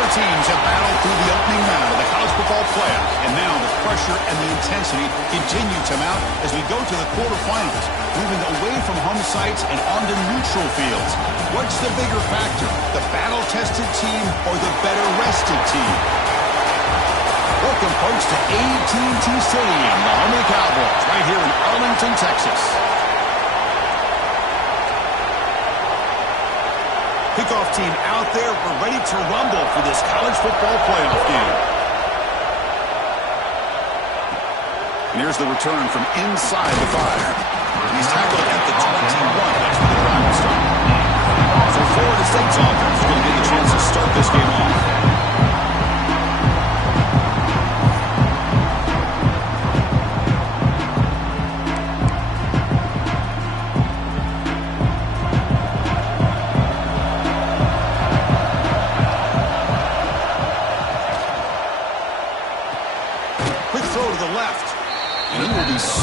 Four teams have battled through the opening round of the college football playoff, and now the pressure and the intensity continue to mount as we go to the quarterfinals, moving away from home sites and onto neutral fields. What's the bigger factor, the battle-tested team or the better-rested team? Welcome, folks, to AT&T Stadium, the home of the Cowboys, right here in Arlington, Texas. Kickoff team out there. We're ready to rumble for this college football playoff game. And here's the return from inside the 5. He's tackled at the 21. That's where the drive will start. So Florida State's offense is going to get a chance to start this game off.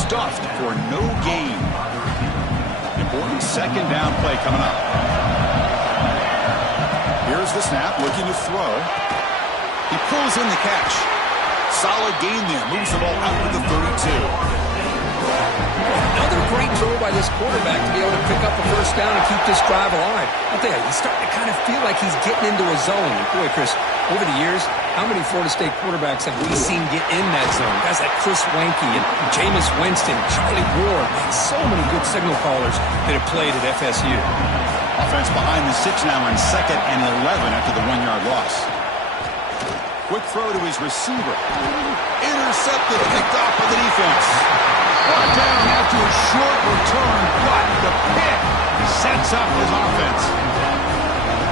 Stuffed for no gain. Important second down play coming up. Here's the snap, looking to throw. He pulls in the catch. Solid gain there. Moves the ball out to the 32. Another great throw by this quarterback to be able to pick up a first down and keep this drive alive. I'll tell you, he's starting to kind of feel like he's getting into a zone. And boy, Chris, over the years, how many Florida State quarterbacks have we seen get in that zone? Guys like Chris Weinke and Jameis Winston, Charlie Ward, man, so many good signal callers that have played at FSU. Offense behind the 6 now on 2nd and 11 after the 1-yard loss. Quick throw to his receiver. Intercepted, picked off by the defense. Brought down after a short return, but the pick sets up his offense.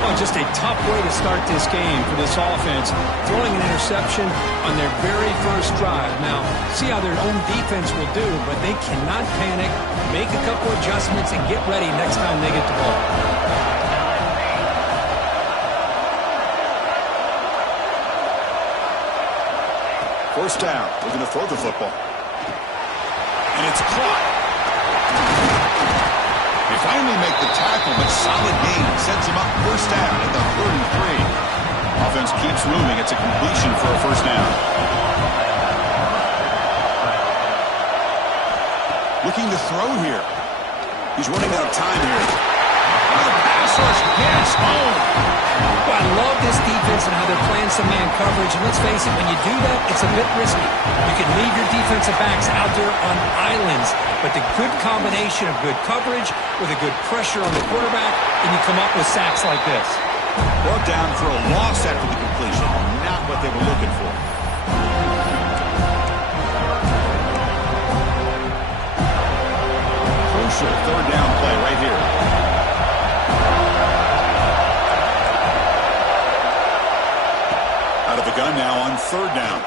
Oh, just a tough way to start this game for this offense, throwing an interception on their very first drive. Now, see how their own defense will do, but they cannot panic, make a couple adjustments, and get ready next time they get the ball. First down, looking to throw the football. And it's caught. They finally make the tackle, but solid gain sets him up first down at the 33. Offense keeps moving. It's a completion for a first down. Looking to throw here. He's running out of time here. The pass rush gets home. Well, I love this defense and how they're playing some man coverage. And let's face it, when you do that, it's a bit risky. You can leave your defensive backs out there on islands. But the good combination of good coverage with a good pressure on the quarterback, and you come up with sacks like this. Brought down for a loss after the completion. Not what they were looking for. Crucial third down play right here. Out of the gun now on third down.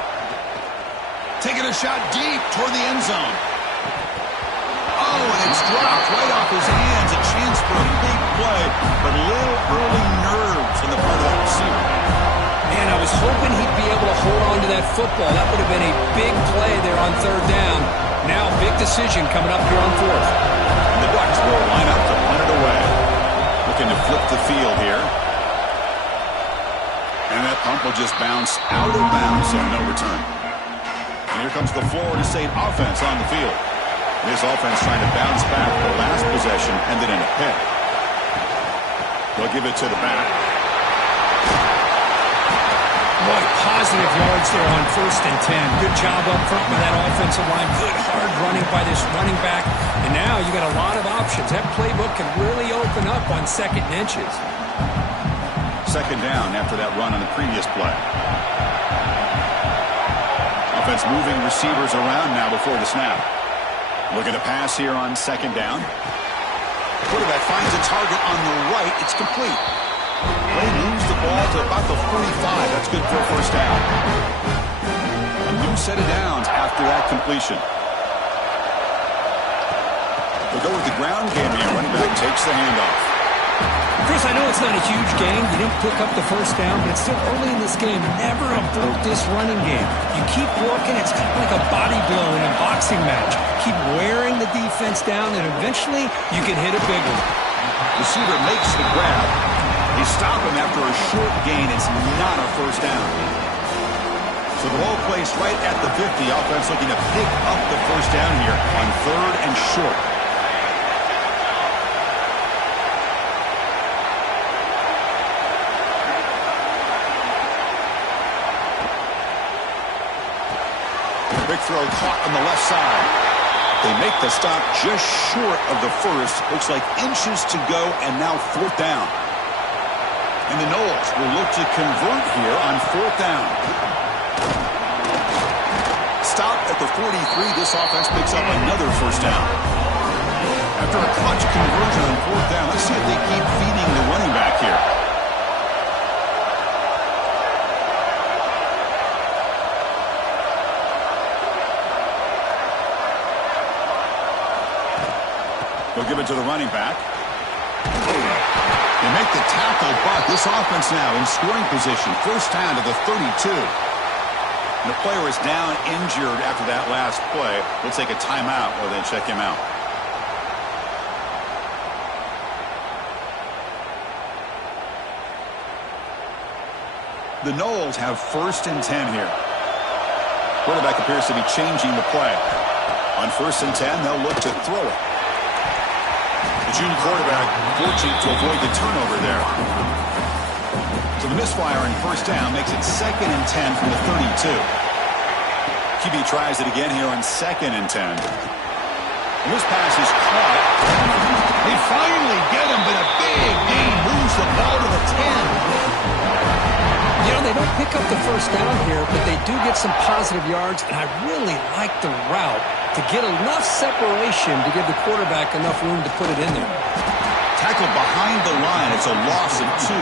Taking a shot deep toward the end zone. Oh, and it's dropped right off his hands. A chance for a big play, but a little early nerves on the part of that receiver. Man, I was hoping he'd be able to hold on to that football. That would have been a big play there on third down. Now, big decision coming up here on fourth. And the Ducks will line up to punt it away. Looking to flip the field here. And that punt will just bounce out of bounds, so no return. And here comes the Florida State offense on the field. This offense trying to bounce back. The last possession ended in a pick. They'll give it to the back. Boy, positive yards there on 1st and 10. Good job up front by that offensive line. Good hard running by this running back. And now you got a lot of options. That playbook can really open up on 2nd and inches. Second down after that run on the previous play. Offense moving receivers around now before the snap. Looking to pass here on 2nd down. Quarterback finds a target on the right. It's complete. They moves the ball to about the 45. That's good for a first down. A new set of downs after that completion. They'll go with the ground game here. Running back takes the handoff. Chris, I know it's not a huge game. You didn't pick up the first down, but it's still early in this game. Never abort this running game. You keep working. It's kind of like a body blow in a boxing match. Keep wearing the defense down, and eventually you can hit a big one. Receiver makes the grab. They stop him after a short gain. It's not a first down. So the ball placed right at the 50. Offense looking to pick up the first down here on 3rd and short. Big throw caught on the left side. They make the stop just short of the first. Looks like inches to go, and now 4th down. And the Noles will look to convert here on 4th down. Stop at the 43. This offense picks up another first down. After a clutch conversion on 4th down, let's see if they keep feeding the running back here. They'll give it to the running back. They make the tackle, but this offense now in scoring position. First down to the 32. And the player is down injured after that last play. We'll take a timeout while they check him out. The Noles have 1st and 10 here. Quarterback appears to be changing the play. On 1st and 10, they'll look to throw it. The junior quarterback fortunate to avoid the turnover there. So the misfire on 1st down makes it 2nd and 10 from the 32. QB tries it again here on 2nd and 10. And this pass is caught. They finally get him, but a big gain moves the ball to the 10. You know, they don't pick up the first down here, but they do get some positive yards, and I really like the route to get enough separation to give the quarterback enough room to put it in there. Tackled behind the line. It's a loss of 2.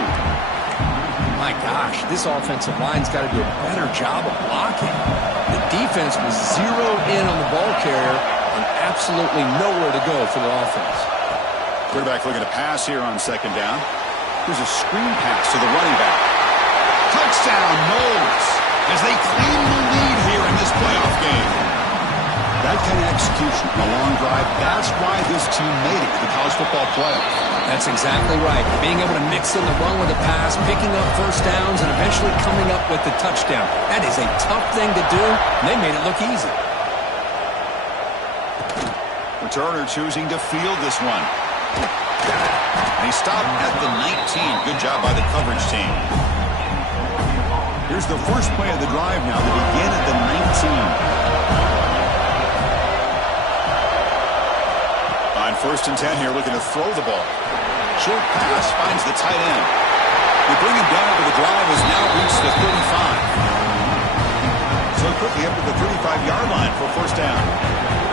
My gosh, this offensive line's got to do a better job of blocking. The defense was zeroed in on the ball carrier and absolutely nowhere to go for the offense. Quarterback looking to pass here on 2nd down. Here's a screen pass to the running back. Touchdown, Noles, as they claim the lead here in this playoff game. That kind of execution on a long drive, that's why this team made it to the college football playoff. That's exactly right. Being able to mix in the run with the pass, picking up first downs, and eventually coming up with the touchdown. That is a tough thing to do, and they made it look easy. Returner choosing to field this one. They stop at the 19. Good job by the coverage team. Here's the first play of the drive now. They begin at the 19. On 1st and 10 here, looking to throw the ball. Short pass finds the tight end. They bring him down, but the drive has now reached the 35. So quickly up to the 35-yard line for 1st down.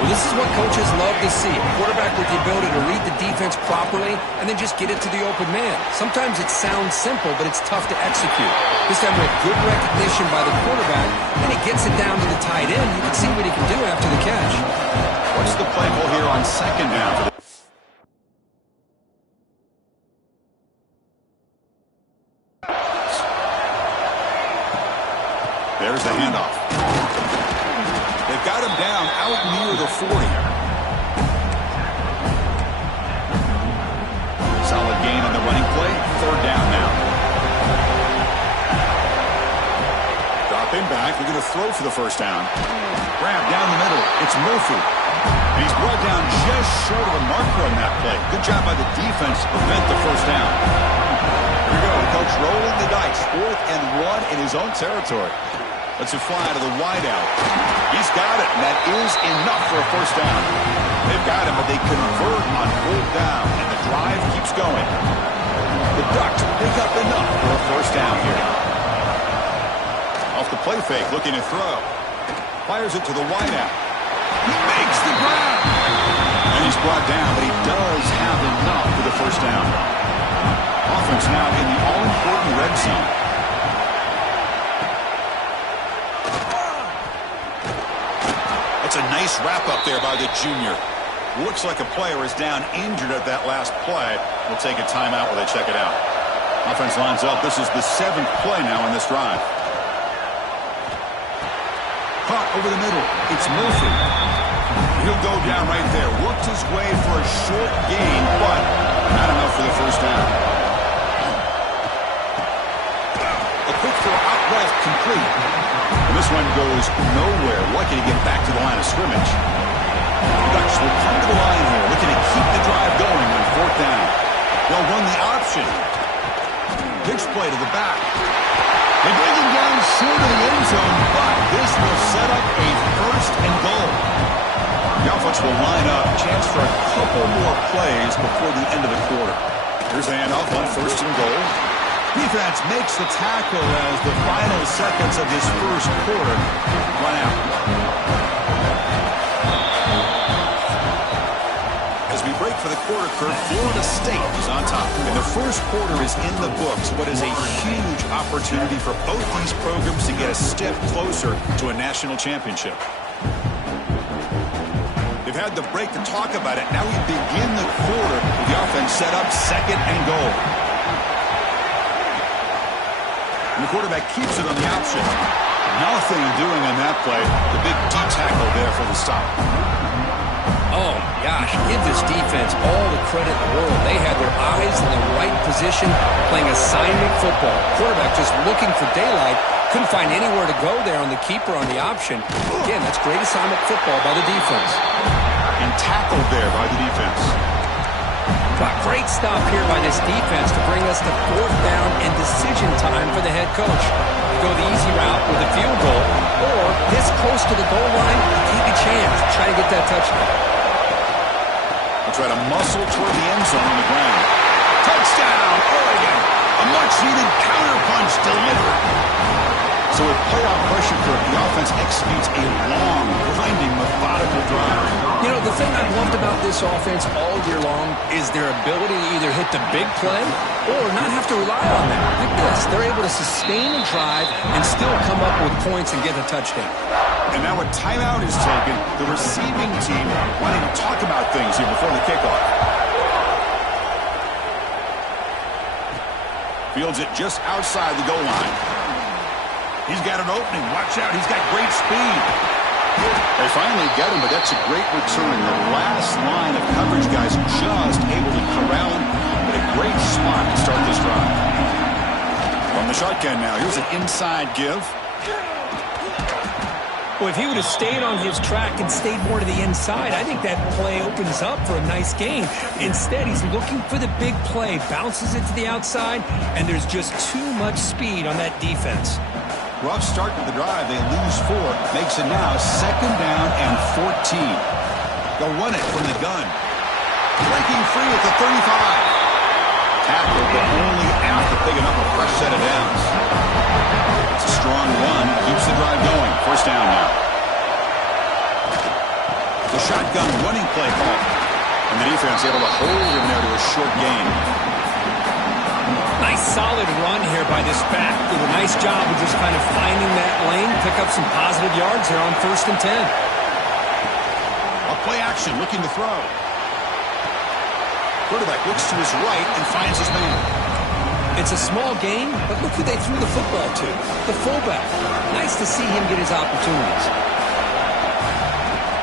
Well, this is what coaches love to see. A quarterback with the ability to read the defense properly and then just get it to the open man. Sometimes it sounds simple, but it's tough to execute. This time with good recognition by the quarterback, and he gets it down to the tight end. You can see what he can do after the catch. What's the play call here on 2nd down? There's the handoff. They've got him down out near the 40. Solid gain on the running play. 3rd down now. Drop him back. We're going to throw for the first down. Grab down the middle. It's Murphy. And he's brought down just short of a marker on that play. Good job by the defense to prevent the first down. Here we go. The coach rolling the dice. 4th and 1 in his own territory. Let's it fly to the wideout. He's got it, and that is enough for a first down. They've got him, but they convert on 4th down, and the drive keeps going. The Ducks pick up enough for a first down here. Off the play fake, looking to throw. Fires it to the wideout. He makes the grab. And he's brought down, but he does have enough for the first down. Offense now in the all-important red zone. That's a nice wrap-up there by the junior. Looks like a player is down injured at that last play. We'll take a timeout while they check it out. Offense lines up. This is the 7th play now in this drive. Caught over the middle. It's Murphy. He'll go down right there. Worked his way for a short gain, but not enough for the first down. throw out left, complete. And this one goes nowhere. Lucky to get back to the line of scrimmage. Ducks will come to the line here, looking to keep the drive going on fourth down. They'll run the option. Pitch play to the back. They bring him down short of the end zone, but this will set up a first and goal. The offense will line up. Chance for a couple more plays before the end of the quarter. Here's the handoff on first and goal. Defense makes the tackle as the final seconds of this first quarter run out. As we break for the quarter curve, Florida State is on top. And the first quarter is in the books, what is a huge opportunity for both these programs to get a step closer to a national championship. They've had the break to talk about it. Now we begin the quarter with the offense set up second and goal. And the quarterback keeps it on the option. Nothing doing on that play. The big D tackle there for the stop. Oh, gosh, give this defense all the credit in the world. They had their eyes in the right position, playing assignment football. Quarterback just looking for daylight. Couldn't find anywhere to go there on the keeper on the option. Again, that's great assignment football by the defense. And tackled there by the defense. But great stop here by this defense to bring us to fourth down and decision time for the head coach. Go the easy route with a field goal, or this close to the goal line, take a chance. Try to get that touchdown. We'll try to muscle toward the end zone on the ground. Touchdown, Oregon! A much-needed counterpunch delivered. So with playoff pressure for the offense executes a long, grinding, methodical drive. You know, the thing I've loved about this offense all year long is their ability to either hit the big play or not have to rely on that. Look at this. They're able to sustain a drive and still come up with points and get a touchdown. And now a timeout is taken. The receiving team wanting to talk about things here before the kickoff. Fields it just outside the goal line. He's got an opening. Watch out. He's got great speed. They finally get him, but that's a great return. The last line of coverage guys just able to corral him, but a great spot to start this drive. From the shotgun now, here's an inside give. Well, if he would have stayed on his track and stayed more to the inside, I think that play opens up for a nice gain. Instead, he's looking for the big play, bounces it to the outside, and there's just too much speed on that defense. Rough start to the drive. They lose 4. Makes it now second down and 14. They'll run it from the gun. Breaking free at the 35. Tackled, but only after picking up a fresh set of downs. It's a strong run. Keeps the drive going. First down now. The shotgun running play call. And the defense able to hold him there to a short gain. Nice solid run here by this back. Did a nice job of just kind of finding that lane, pick up some positive yards there on first and 10. A play action, looking to throw. Quarterback looks to his right and finds his man. It's a small gain, but look who they threw the football to. The fullback. Nice to see him get his opportunities.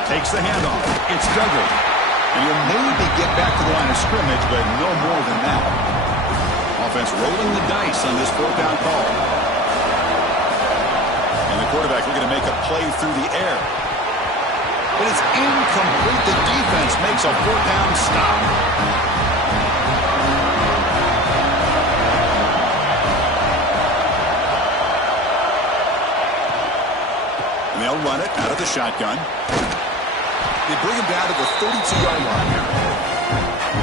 Takes the handoff. It's Duggar. And he'll maybe get back to the line of scrimmage, but no more than that. Offense rolling the dice on this fourth down call. And the quarterback looking to make a play through the air. But it's incomplete. The defense makes a fourth down stop. And they'll run it out of the shotgun. They bring him down to the 32-yard line here.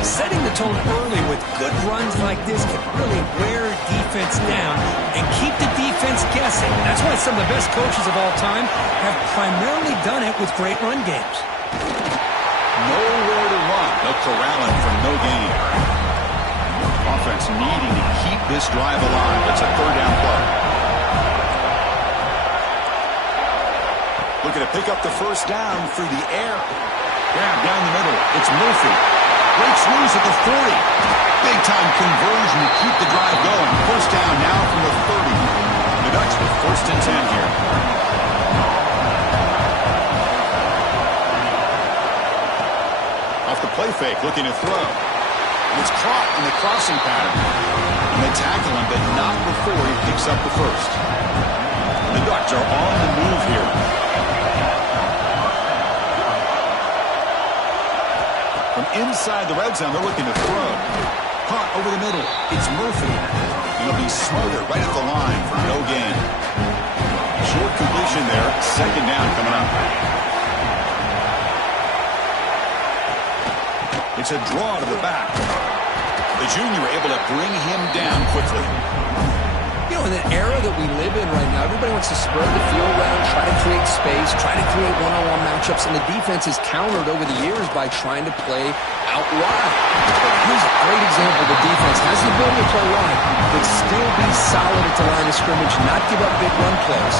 Setting the tone early with good runs like this can really wear defense down and keep the defense guessing. That's why some of the best coaches of all time have primarily done it with great run games. Nowhere to run. They'll corral him for no gain. Offense needing to keep this drive alive. It's a third down play. Looking to pick up the first down through the air. Grab down the middle. It's Murphy. Breaks loose at the 40. Big-time conversion to keep the drive going. First down now from the 30. The Ducks with first and 10 here. Off the play fake, looking to throw. And it's caught in the crossing pattern. And they tackle him, but not before he picks up the first. The Ducks are on the move here. From inside the red zone, they're looking to throw. Caught over the middle. It's Murphy. He'll be smothered right at the line for no gain. Short completion there. Second down coming up. It's a draw to the back. The junior able to bring him down quickly. You know, in the era that we live in right now, everybody wants to spread the field around, try to create space, try to create one-on-one matchups, and the defense is countered over the years by trying to play out wide. Here's a great example. The defense has the ability to play wide, but still be solid at the line of scrimmage, not give up big run plays.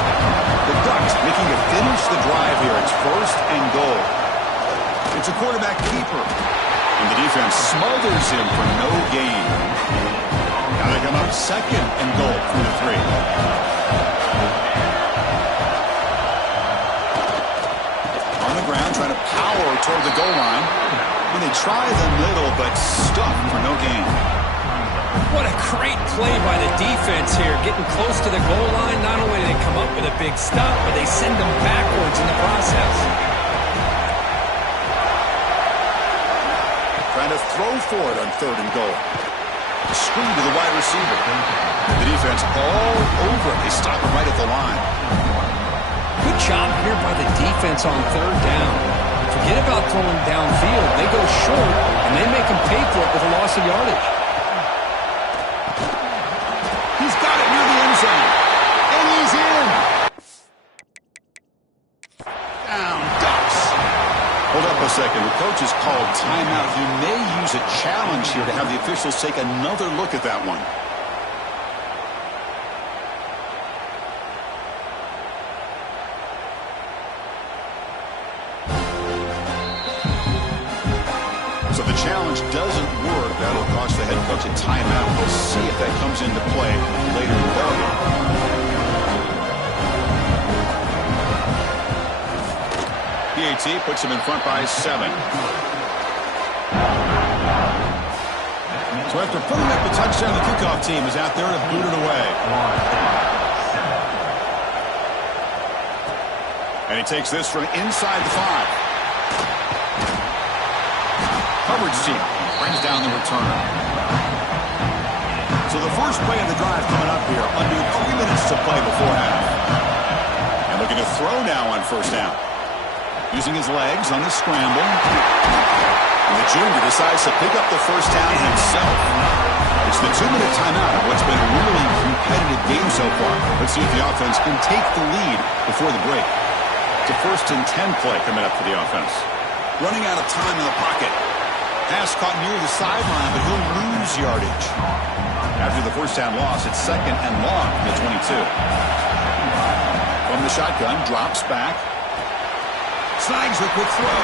The Ducks looking to finish the drive here. It's first and goal. It's a quarterback keeper. And the defense smothers him for no gain. Now they come up second and goal from the 3. On the ground, trying to power toward the goal line. And they try the middle, but stuck for no gain. What a great play by the defense here. Getting close to the goal line, not only do they come up with a big stop, but they send them backwards in the process. Trying to throw for it on third and goal. Screen to the wide receiver. The defense all over it. They stop him right at the line. Good job here by the defense on third down. Forget about throwing downfield. They go short, and they make them pay for it with a loss of yardage. He's got it near the end zone. And he's in. Down, Ducks. Hold up a second. The coach has called timeout. He may use a challenge here to have the officials take another look at that one. So the challenge doesn't work. That'll cost the head coach a timeout. We'll see if that comes into play later in the ballgame. PAT puts him in front by 7. So after putting up the touchdown, the kickoff team is out there to boot it away. And he takes this from inside the 5. Coverage team brings down the return. So the first play of the drive coming up here, under 3 minutes to play before half. And looking to throw now on first down. Using his legs on the scramble. And the junior decides to pick up the first down himself. It's the 2-minute timeout of what's been a really competitive game so far. Let's see if the offense can take the lead before the break. It's a 1st and 10 play coming up for the offense. Running out of time in the pocket. Pass caught near the sideline, but he'll lose yardage. After the first down loss, it's 2nd and long from the 22. From the shotgun, drops back. Snags a quick throw.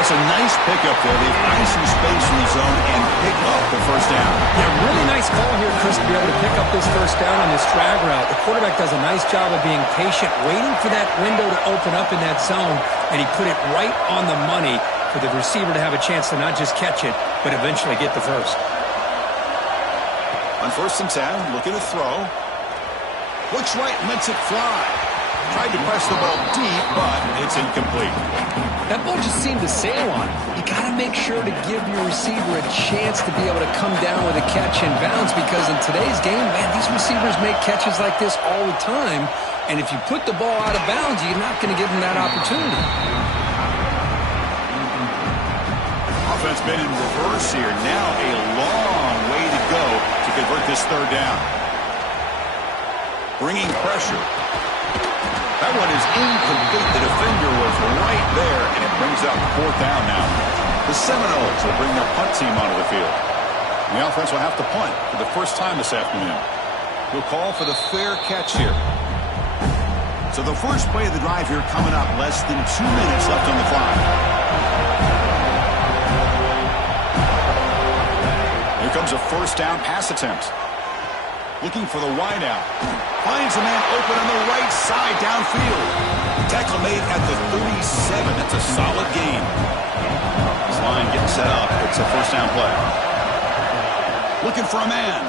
That's a nice pickup there. They've ice some space in the zone and pick up the first down. Yeah, really nice call here, Chris, to be able to pick up this first down on this drag route. The quarterback does a nice job of being patient, waiting for that window to open up in that zone, and he put it right on the money for the receiver to have a chance to not just catch it, but eventually get the first. On 1st and 10, looking to throw. Looks right, lets it fly. Tried to press the ball deep, but it's incomplete. That ball just seemed to sail on him. You got to make sure to give your receiver a chance to be able to come down with a catch and bounce, because in today's game, man, these receivers make catches like this all the time, and if you put the ball out of bounds, you're not going to give them that opportunity. Offense been in reverse here. Now a long way to go to convert this third down. Bringing pressure. That one is incomplete. The defender was right there, and it brings out 4th down now. The Seminoles will bring their punt team onto the field. And the offense will have to punt for the first time this afternoon. We'll call for the fair catch here. So the first play of the drive here coming up, less than 2 minutes left on the clock. Here comes a first down pass attempt. Looking for the wideout. Finds a man open on the right side downfield. Tackle made at the 37. That's a solid gain. This line getting set up. It's a first down play. Looking for a man.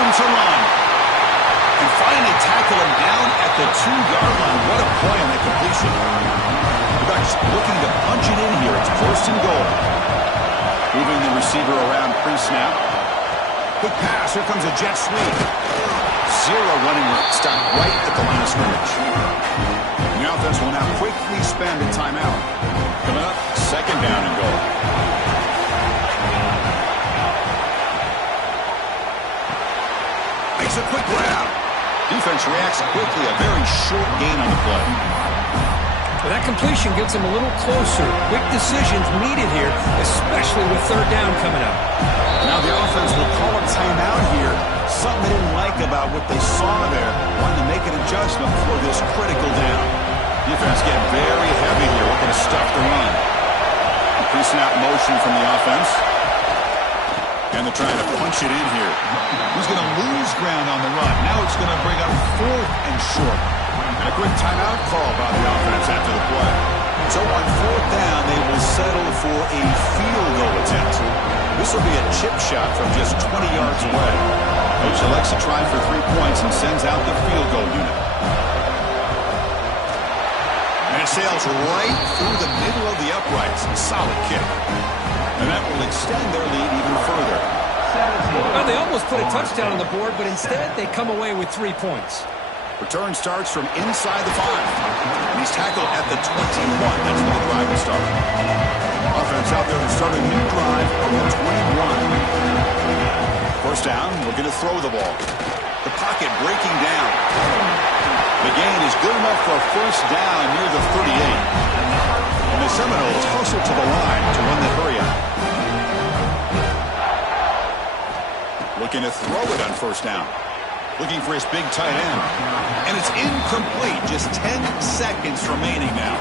room to run. And finally tackle him down at the 2-yard line. What a play on that completion. The Ducks looking to punch it in here. It's 1st and goal. Moving the receiver around pre-snap. Quick pass. Here comes a jet sweep. 0 running room. Stopped right at the line of scrimmage. The offense will now quickly spend a timeout. Coming up, 2nd down and goal. Makes a quick grab. Defense reacts quickly. A very short gain on the play. Well, that completion gets them a little closer. Quick decisions needed here, especially with 3rd down coming up. Now the offense will call a timeout here. Something they didn't like about what they saw there. Wanting to make an adjustment for this critical down. Defense getting very heavy here, looking to stuff the run. Pre-snap motion from the offense. And they're trying to punch it in here. He's going to lose ground on the run. Now it's going to bring up 4th and short. And a quick timeout call by the offense after the play. So on 4th down, they will settle for a field goal attempt. This will be a chip shot from just 20 yards away. Coach elects to try for 3 points and sends out the field goal unit. And it sails right through the middle of the uprights. Solid kick. And that will extend their lead even further. Well, they almost put a touchdown on the board, but instead they come away with 3 points. Return starts from inside the 5. And he's tackled at the 21. That's where the drive will start. Offense out there to start a new drive from the 21. 1st down, looking to throw the ball. The pocket breaking down. The gain is good enough for a 1st down near the 38. And the Seminoles hustle to the line to run the hurry up. Looking to throw it on 1st down. Looking for his big tight end. And it's incomplete. Just 10 seconds remaining now.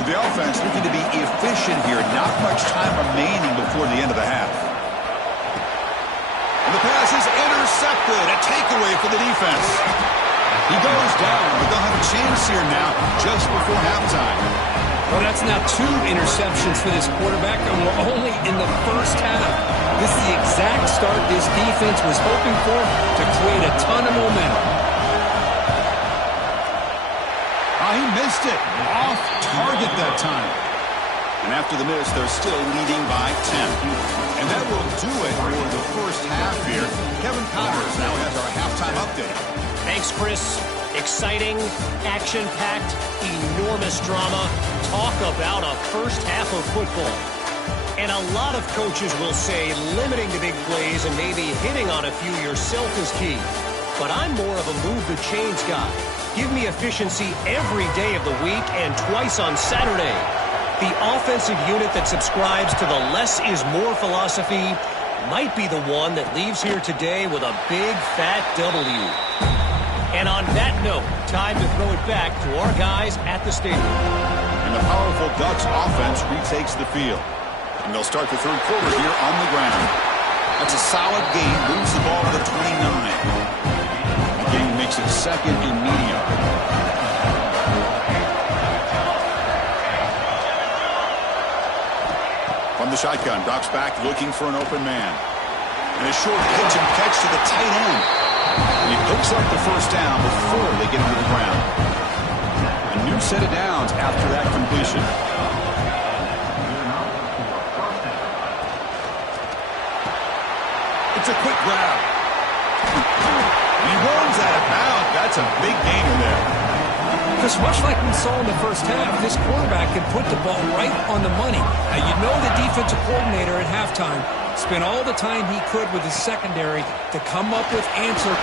So the offense looking to be efficient here. Not much time remaining before the end of the half. And the pass is intercepted. A takeaway for the defense. He goes down, but they'll have a chance here now just before halftime. Well, that's now 2 interceptions for this quarterback, and we're only in the 1st half. This is the exact start this defense was hoping for to create a ton of momentum. He missed it. Off target that time. And after the miss, they're still leading by 10. And that will do it for the 1st half here. Kevin Connors now has our halftime update. Thanks, Chris. Exciting, action-packed, enormous drama. Talk about a 1st half of football. And a lot of coaches will say limiting the big plays and maybe hitting on a few yourself is key. But I'm more of a move the chains guy. Give me efficiency every day of the week and twice on Saturday. The offensive unit that subscribes to the less is more philosophy might be the one that leaves here today with a big fat W. And on that note, time to throw it back to our guys at the stadium. And the powerful Ducks offense retakes the field. And they'll start the 3rd quarter here on the ground. That's a solid gain. Moves the ball to the 29. The gain makes it 2nd and medium. From the shotgun, drops back looking for an open man. And a short pitch and catch to the tight end. And he picks up the 1st down before they get him to the ground. A new set of downs after that completion. It's a quick grab. He runs out of bounds. That's a big gainer there. Because much like we saw in the 1st half, this quarterback can put the ball right on the money. Now, you know the defensive coordinator at halftime spent all the time he could with his secondary to come up with answer.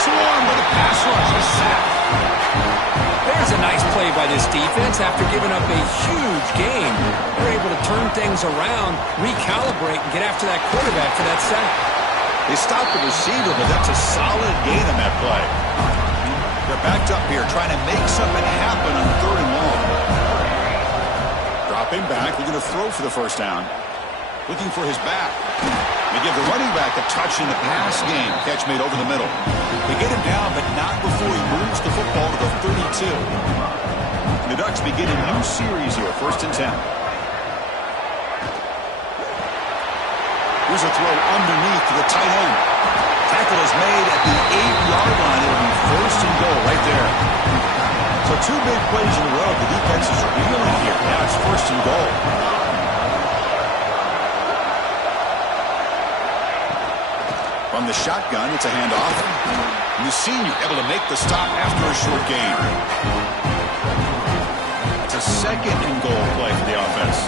Swarm with a pass rush. A sack. There's a nice play by this defense. After giving up a huge game, they're able to turn things around, recalibrate, and get after that quarterback for that sack. They stopped the receiver, but that's a solid gain on that play. They're backed up here trying to make something happen on 3rd and long. Dropping back, looking to throw for the 1st down. Looking for his back. They give the running back a touch in the pass game. Catch made over the middle. They get him down, but not before he moves the football to the 32. The Ducks begin a new series here, 1st and 10. Here's a throw underneath to the tight end. tackle is made at the 8-yard line. It'll be first and goal right there. So two big plays in a row. The defense is reeling here. Now it's first and goal. From the shotgun, it's a handoff. And the senior able to make the stop after a short gain. It's a second and goal play for the offense.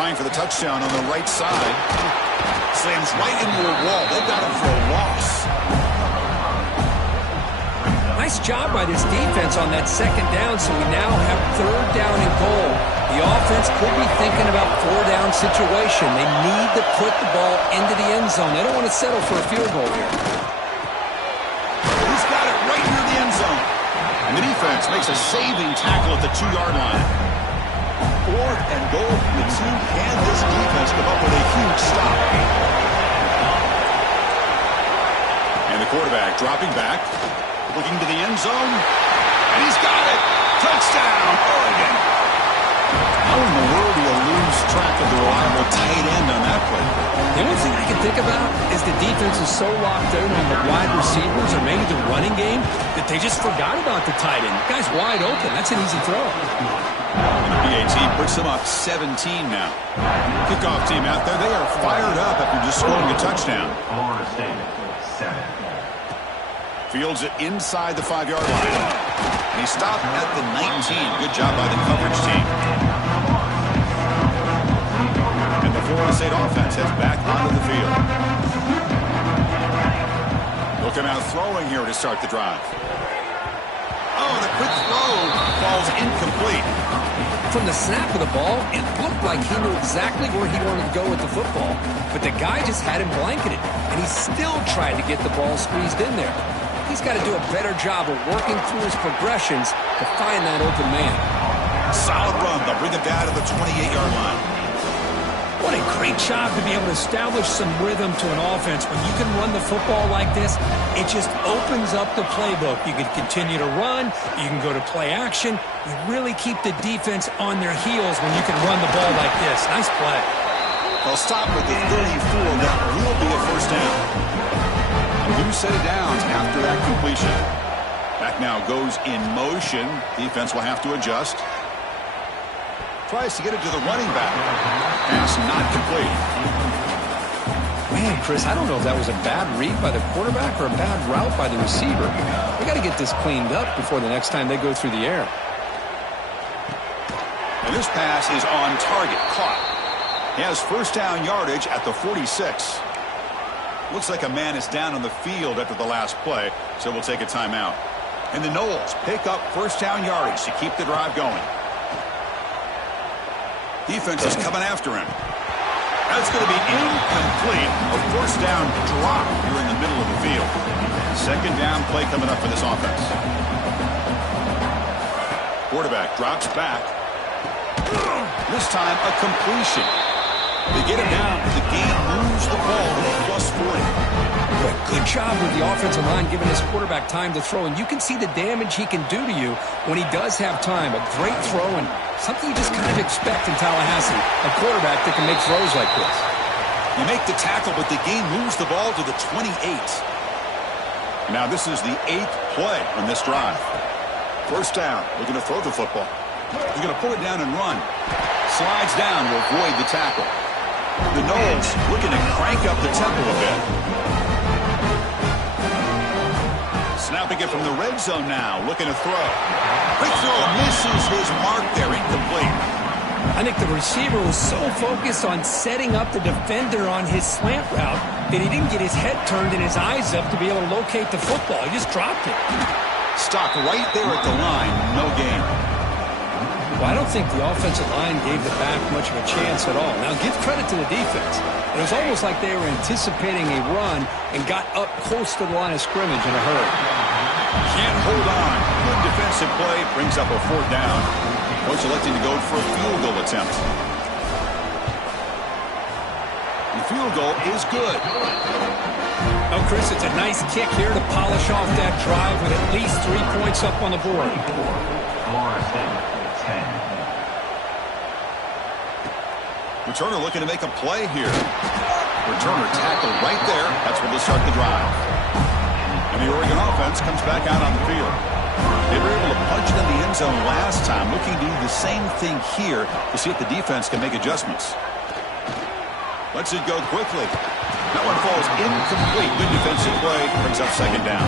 Trying for the touchdown on the right side. Slams right into a wall. They've got him for a loss. Nice job by this defense on that second down, so we now have third down and goal. The offense could be thinking about four-down situation. They need to put the ball into the end zone. They don't want to settle for a field goal here. He's got it right near the end zone. And the defense makes a saving tackle at the 2-yard line. Fourth and goal from the 2. Can this defense come up with a huge stop? And the quarterback dropping back, looking to the end zone. And he's got it. Touchdown, Oregon. How in the world do you lose track of the reliable tight end on that play? The only thing I can think about is the defense is so locked in on the wide receivers or maybe the running game that they just forgot about the tight end. The guy's wide open. That's an easy throw. And the PAT puts them up 17 now. Kickoff team out there. They are fired up after just scoring a touchdown. Florida State, 7. Fields it inside the 5-yard line. And he stopped at the 19. Good job by the coverage team. And the Florida State offense heads back onto the field. Looking out throwing here to start the drive. Oh, the quick throw falls incomplete. From the snap of the ball, it looked like he knew exactly where he wanted to go with the football. But the guy just had him blanketed, and he still tried to get the ball squeezed in there. He's got to do a better job of working through his progressions to find that open man. Solid run. They'll bring it down to the 28-yard line. What a great job to be able to establish some rhythm to an offense. When you can run the football like this, it just opens up the playbook. You can continue to run. You can go to play action. You really keep the defense on their heels when you can run the ball like this. Nice play. They'll stop with the 34. That will be a first down. A new set of downs after that completion. Back now goes in motion. Defense will have to adjust. Tries to get it to the running back. Pass not complete. Man, Chris, I don't know if that was a bad read by the quarterback or a bad route by the receiver. We got to get this cleaned up before the next time they go through the air. And this pass is on target. Caught. He has first down yardage at the 46. Looks like a man is down on the field after the last play, so we'll take a timeout. And the Noles pick up first down yardage to keep the drive going. Defense is coming after him. That's going to be incomplete. A first down drop here in the middle of the field. Second down play coming up for this offense. Quarterback drops back. This time a completion. They get him down, but the game moves the ball to the +40. Good job with the offensive line giving his quarterback time to throw, and you can see the damage he can do to you when he does have time. A great throw and something you just kind of expect in Tallahassee, a quarterback that can make throws like this. You make the tackle, but the game moves the ball to the 28. Now this is the 8th play on this drive. First down, looking to throw the football. He's going to pull it down and run. Slides down to avoid the tackle. The Noles looking to crank up the tempo a bit. Snapping it from the red zone now, looking to throw. Quick throw, misses his mark there, incomplete. I think the receiver was so focused on setting up the defender on his slant route that he didn't get his head turned and his eyes up to be able to locate the football. He just dropped it. Stopped right there at the line, no gain. Well, I don't think the offensive line gave the back much of a chance at all. Now, give credit to the defense. It was almost like they were anticipating a run and got up close to the line of scrimmage in a hurry. Can't hold on. Good defensive play. Brings up a fourth down. Coach electing to go for a field goal attempt. The field goal is good. Oh, Chris, it's a nice kick here to polish off that drive with at least 3 points up on the board. Florida State, 10. Returner looking to make a play here. Returner tackled right there. That's where they'll start the drive. And the Oregon offense comes back out on the field. They were able to punch it in the end zone last time, looking to do the same thing here to see if the defense can make adjustments. Lets it go quickly. That one falls incomplete. Good defensive play. Brings up second down.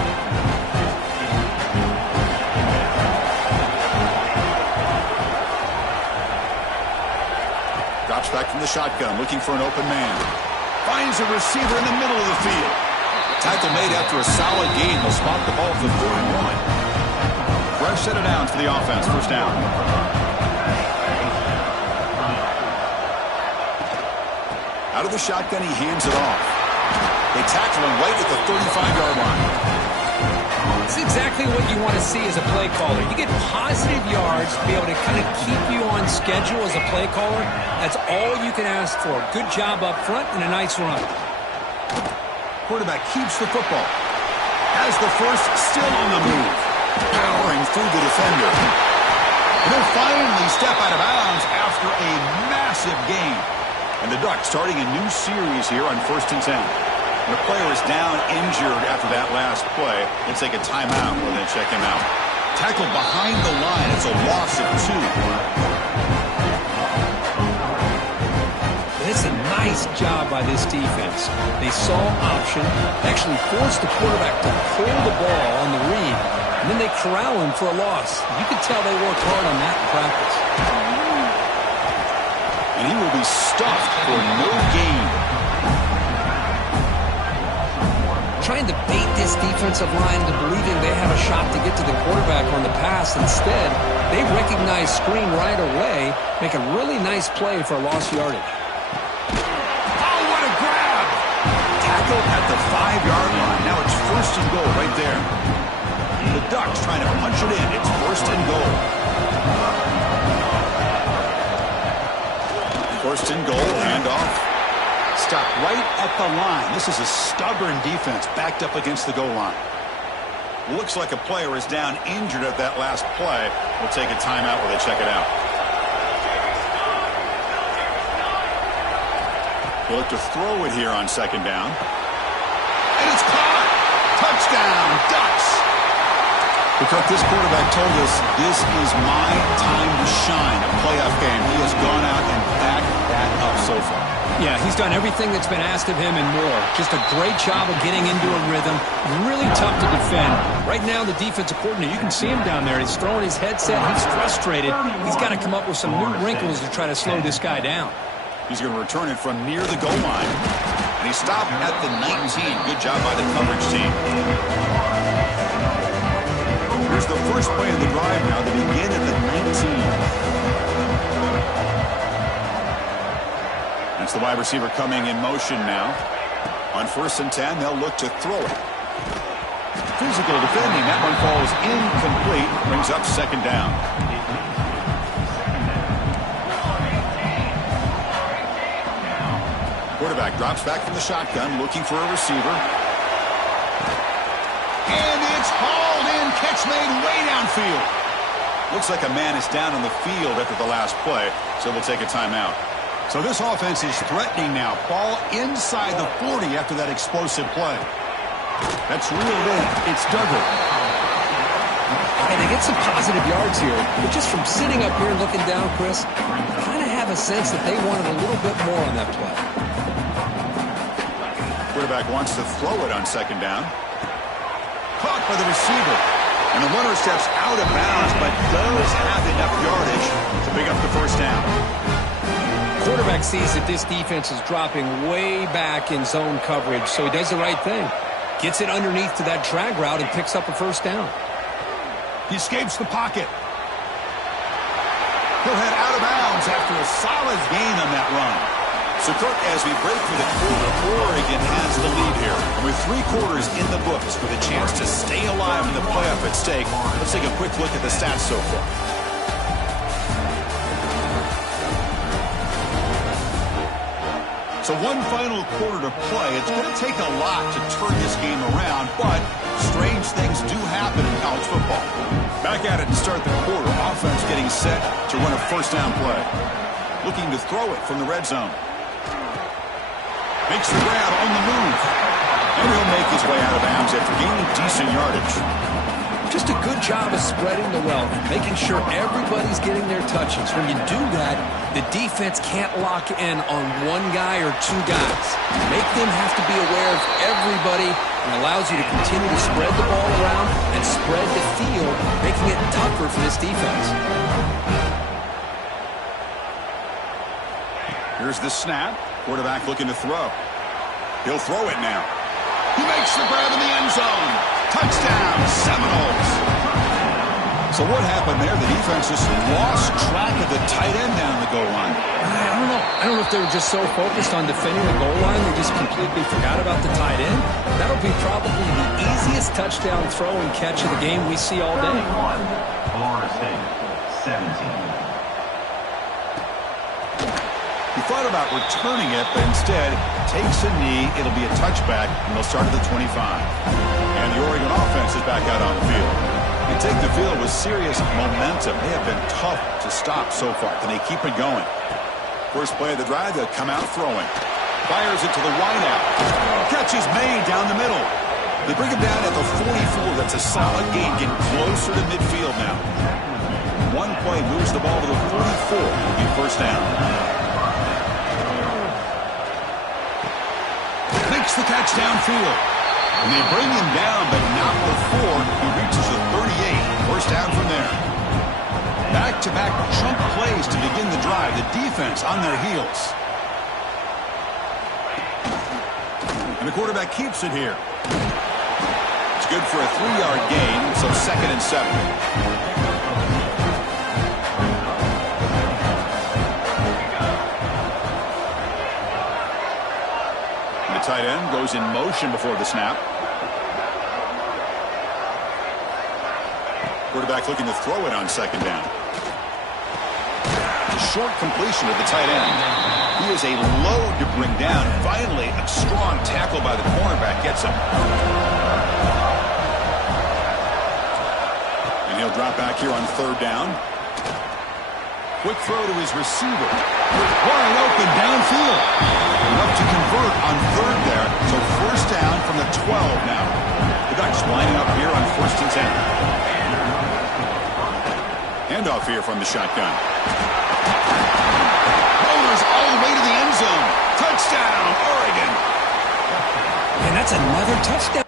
Drops back from the shotgun, looking for an open man. Finds a receiver in the middle of the field. Tackle made after a solid gain. They'll spot the ball for the 41. Fresh set of downs for the offense. First down. Out of the shotgun, he hands it off. They tackle him right at the 35-yard line. It's exactly what you want to see as a play caller. You get positive yards to be able to kind of keep you on schedule as a play caller. That's all you can ask for. Good job up front and a nice run. Quarterback keeps the football. Has the first, still on the move. Powering through the defender. And they'll finally step out of bounds after a massive gain. And the Ducks starting a new series here on 1st and 10. The player is down injured after that last play. Let's take a timeout and then check him out. Tackled behind the line. It's a loss of 2. It's a nice job by this defense. They saw option, actually forced the quarterback to pull the ball on the read, and then they corral him for a loss. You can tell they worked hard on that in practice. And he will be stuffed for no gain. Trying to bait this defensive line to believing they have a shot to get to the quarterback on the pass. Instead, they recognize screen right away, make a really nice play for a lost yardage. Oh, what a grab! Tackled at the 5-yard line. Now it's 1st and goal right there. The Ducks trying to punch it in. It's 1st and goal. 1st and goal, handoff. Stop right at the line. This is a stubborn defense backed up against the goal line. Looks like a player is down injured at that last play. We'll take a timeout while they check it out. They look to throw it here on 2nd down. And it's caught! Touchdown, Ducks! Because this quarterback told us this is my time to shine. A playoff game. He has gone out and backed that up so far. Yeah, he's done everything that's been asked of him and more. Just a great job of getting into a rhythm. Really tough to defend. Right now, the defensive coordinator, you can see him down there. He's throwing his headset. He's frustrated. He's got to come up with some new wrinkles to try to slow this guy down. He's going to return it from near the goal line. And he stopped at the 19. Good job by the coverage team. Here's the first play of the drive now. They begin at the 19. That's the wide receiver coming in motion now. On 1st and 10, they'll look to throw it. Physical defending. That one falls incomplete. Brings up 2nd down. Quarterback drops back from the shotgun, looking for a receiver. And it's hauled in. Catch made way downfield. Looks like a man is down on the field after the last play, so we'll take a timeout. So this offense is threatening now. Ball inside the 40 after that explosive play. That's reeled in. It's Duggar. And they get some positive yards here. But just from sitting up here and looking down, Chris, I kind of have a sense that they wanted a little bit more on that play. Quarterback wants to throw it on 2nd down. Caught by the receiver. And the runner steps out of bounds, but does have enough yardage to pick up the 1st down. Quarterback sees that this defense is dropping way back in zone coverage, so he does the right thing. Gets it underneath to that drag route and picks up a 1st down. He escapes the pocket. He'll head out of bounds after a solid gain on that run. So, Kirk, as we break for the quarter, Oregon has the lead here. And with 3 quarters in the books with a chance to stay alive in the playoff at stake, let's take a quick look at the stats so far. So one final quarter to play. It's going to take a lot to turn this game around, but strange things do happen in college football. Back at it to start the quarter. Offense getting set to run a 1st down play. looking to throw it from the red zone. Makes the grab on the move. And he'll make his way out of bounds after gaining decent yardage. Just a good job of spreading the wealth, making sure everybody's getting their touches. When you do that, the defense can't lock in on one guy or two guys. Make them have to be aware of everybody and allows you to continue to spread the ball around and spread the field, making it tougher for this defense. Here's the snap. Quarterback looking to throw. He'll throw it now. He makes the grab in the end zone. Touchdown, Seminoles. So what happened there? The defense just lost track of the tight end down the goal line. I don't know if they were just so focused on defending the goal line, they just completely forgot about the tight end. That'll be probably the easiest touchdown throw and catch of the game we see all day. Florida State, 17. He thought about returning it, but instead takes a knee. It'll be a touchback, and they'll start at the 25. And the Oregon offense is back out on the field. They take the field with serious momentum. They have been tough to stop so far. Can they keep it going? First play of the drive, they'll come out throwing. Fires it to the wideout. Catch is made down the middle. They bring him down at the 44. That's a solid gain, getting closer to midfield now. One play moves the ball to the 44. It'll be first down. Makes the catch downfield. And they bring him down, but not before he reaches the 38. First down from there. Back-to-back chunk plays to begin the drive. The defense on their heels. And the quarterback keeps it here. It's good for a 3-yard gain, so 2nd and 7. Tight end goes in motion before the snap. Quarterback looking to throw it on 2nd down. A short completion to the tight end. He is a load to bring down. Finally, a strong tackle by the cornerback gets him. And he'll drop back here on 3rd down. Quick throw to his receiver. Wide open downfield. Enough to convert on 3rd there. So first down from the 12 now. The Ducks lining up here on 1st and 10. Handoff here from the shotgun. Bowlers all the way to the end zone. Touchdown, Oregon. And that's another touchdown